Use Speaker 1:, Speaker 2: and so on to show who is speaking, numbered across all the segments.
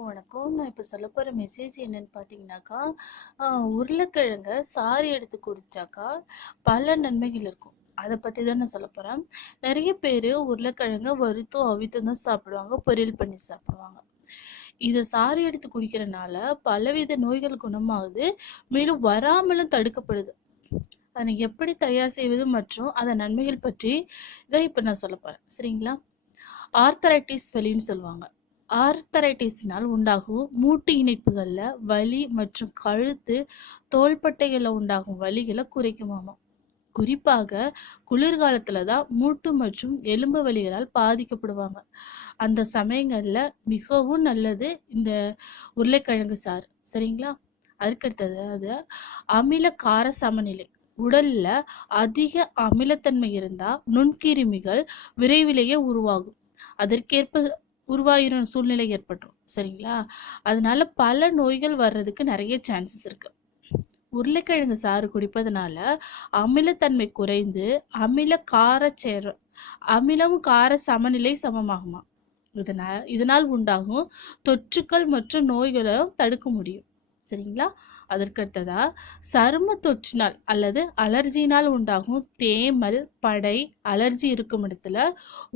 Speaker 1: எல்லாருக்கும் வணக்கம். நான் இப்போ சொல்ல போகிற மெசேஜ் என்னன்னு பார்த்தீங்கன்னாக்கா உருளைக்கிழங்க சாறு எடுத்து குடிச்சாக்கா பல நன்மைகள் இருக்கும். அதை பற்றி தான் நான் சொல்ல போகிறேன் நிறைய பேர் உருளைக்கிழங்க வறுத்தும் அவித்தும் தான் சாப்பிடுவாங்க பொரியல் பண்ணி சாப்பிடுவாங்க. இதை சாரி எடுத்து குடிக்கிறனால பலவித நோய்கள் குணமாகுது. மேலும் வராமலும் தடுக்கப்படுது. அதனை எப்படி தயார் செய்வது மற்றும் அதன் நன்மைகள் பற்றி இதை இப்போ நான் சொல்ல போகிறேன் சரிங்களா? ஆர்த்தரைட்டிஸ் வலின்னு சொல்லுவாங்க. ஆர்த்தரைட்டிஸினால் உண்டாகும் மூட்டு இணைப்புகளில் வலி மற்றும் கழுத்து தோள்பட்டைகளில் உண்டாகும் வலிகளை குறைக்குமாமா. குறிப்பாக குளிர்காலத்துல தான் மூட்டு மற்றும் எலும்பு வலிகளால் பாதிக்கப்படுவாங்க. அந்த சமயங்கள்ல மிகவும் நல்லது இந்த உருளைக்கிழங்கு சாறு. சரிங்களா? அதுக்கடுத்தது அது அமில கார சமநிலை. உடல்ல அதிக அமிலத்தன்மை இருந்தா நுண்கிருமிகள் விரைவிலேயே உருவாகும். அதற்கேற்ப உருவாகிற சூழ்நிலை ஏற்பட்டுரும். சரிங்களா? அதனால பல நோய்கள் வர்றதுக்கு நிறைய சான்சஸ் இருக்கு. உருளைக்கிழங்கு சாறு குடிப்பதனால அமிலத்தன்மை குறைந்து அமில கார சேரும் அமிலம் கார சமநிலை சமமாகுமா? இதனால் இதனால் உண்டாகும் தொற்றுக்கள் மற்றும் நோய்களை தடுக்க முடியும். சரிங்களா? அதற்கடுத்ததாக சரும தொற்றினால் அல்லது அலர்ஜினால் உண்டாகும் தேமல் படை அலர்ஜி இருக்கும் இடத்துல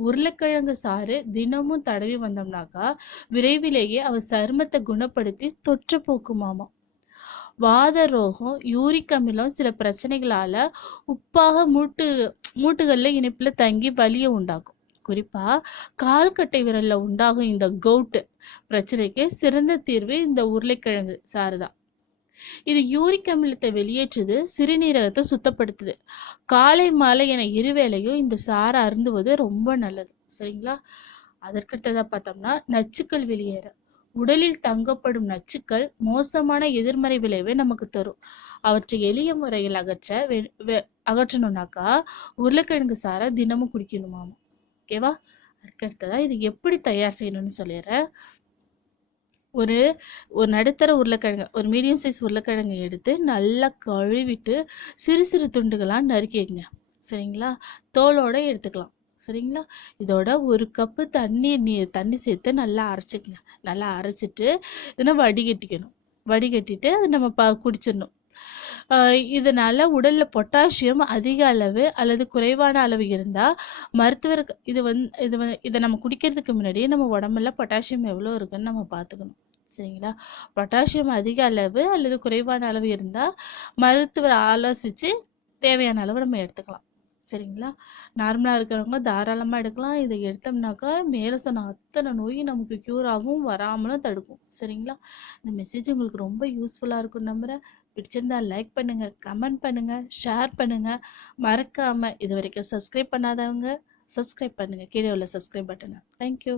Speaker 1: உருளைக்கிழங்கு சாறு தினமும் தடவி வந்தோம்னாக்கா விரைவிலேயே அவர் சருமத்தை குணப்படுத்தி தொற்று போக்குமாமா வாத ரோகம் யூரிக் அமிலம் சில பிரச்சனைகளால் உப்பாக மூட்டு மூட்டுகளில் இனிப்பில் தங்கி வலியை உண்டாக்கும். குறிப்பா கால்கட்டை விரல்ல உண்டாகும் இந்த கவுட்டு பிரச்சனைக்கு சிறந்த தீர்வு இந்த உருளைக்கிழங்கு சாறுதான். இது யூரிக் அமிலத்தை வெளியேற்றுது சிறுநீரகத்தை சுத்தப்படுத்துது. காலை மாலை என இருவேளையும் இந்த சாரை அருந்துவது ரொம்ப நல்லது. சரிங்களா? அதற்கடுத்ததா பார்த்தோம்னா நச்சுக்கள் வெளியேற. உடலில் தங்கப்படும் நச்சுக்கள் மோசமான எதிர்மறை விளைவை நமக்கு தரும். அவற்றை எளிய முறையில் அகற்ற அகற்றணும்னாக்கா உருளைக்கிழங்கு சாறை தினமும் குடிக்கணுமாமா. ஓகேவா? அதுக்கடுத்ததாக இது எப்படி தயார் செய்யணும்னு சொல்லிடுறேன். ஒரு ஒரு நடுத்தர உருளைக்கிழங்கு ஒரு மீடியம் சைஸ் உருளைக்கிழங்கு எடுத்து நல்லா கழுவிட்டு சிறு சிறு துண்டுகளாக நறுக்கிடுங்க. சரிங்களா? தோலோட எடுத்துக்கலாம். சரிங்களா? இதோட ஒரு கப்பு தண்ணி நீ தண்ணி சேர்த்து நல்லா அரைச்சிக்கங்க. நல்லா அரைச்சிட்டு இதனால் வடிகட்டிக்கணும். வடிகட்டிட்டு அதை நம்ம ப குடிச்சிடணும். இதனால் உடலில் பொட்டாசியம் அதிக அளவு அல்லது குறைவான அளவு இருந்தால் மருத்துவர் இது வந்து இது வந்து இதை நம்ம குடிக்கிறதுக்கு முன்னாடியே நம்ம உடம்புல பொட்டாசியம் எவ்வளோ இருக்குன்னு நம்ம பார்த்துக்கணும் சரிங்களா? பொட்டாசியம் அதிக அளவு அல்லது குறைவான அளவு இருந்தால் மருத்துவர் ஆலோசித்து தேவையான அளவு நம்ம எடுத்துக்கலாம். சரிங்களா? நார்மலாக இருக்கிறவங்க தாராளமாக எடுக்கலாம். இதை எடுத்தோம்னாக்கா மேலே சொன்ன அத்தனை நோயும் நமக்கு க்யூர் ஆகும் வராமலும் தடுக்கும். சரிங்களா? இந்த மெசேஜ் உங்களுக்கு ரொம்ப யூஸ்ஃபுல்லாக இருக்கும் நம்புகிறேன் பிடிச்சிருந்தா லைக் பண்ணுங்கள் கமெண்ட் பண்ணுங்கள் ஷேர் பண்ணுங்கள் மறக்காமல் இது வரைக்கும் சப்ஸ்கிரைப் பண்ணாதவங்க சப்ஸ்கிரைப் பண்ணுங்கள் கீழே உள்ள சப்ஸ்கிரைப் பட்டனை தேங்க்யூ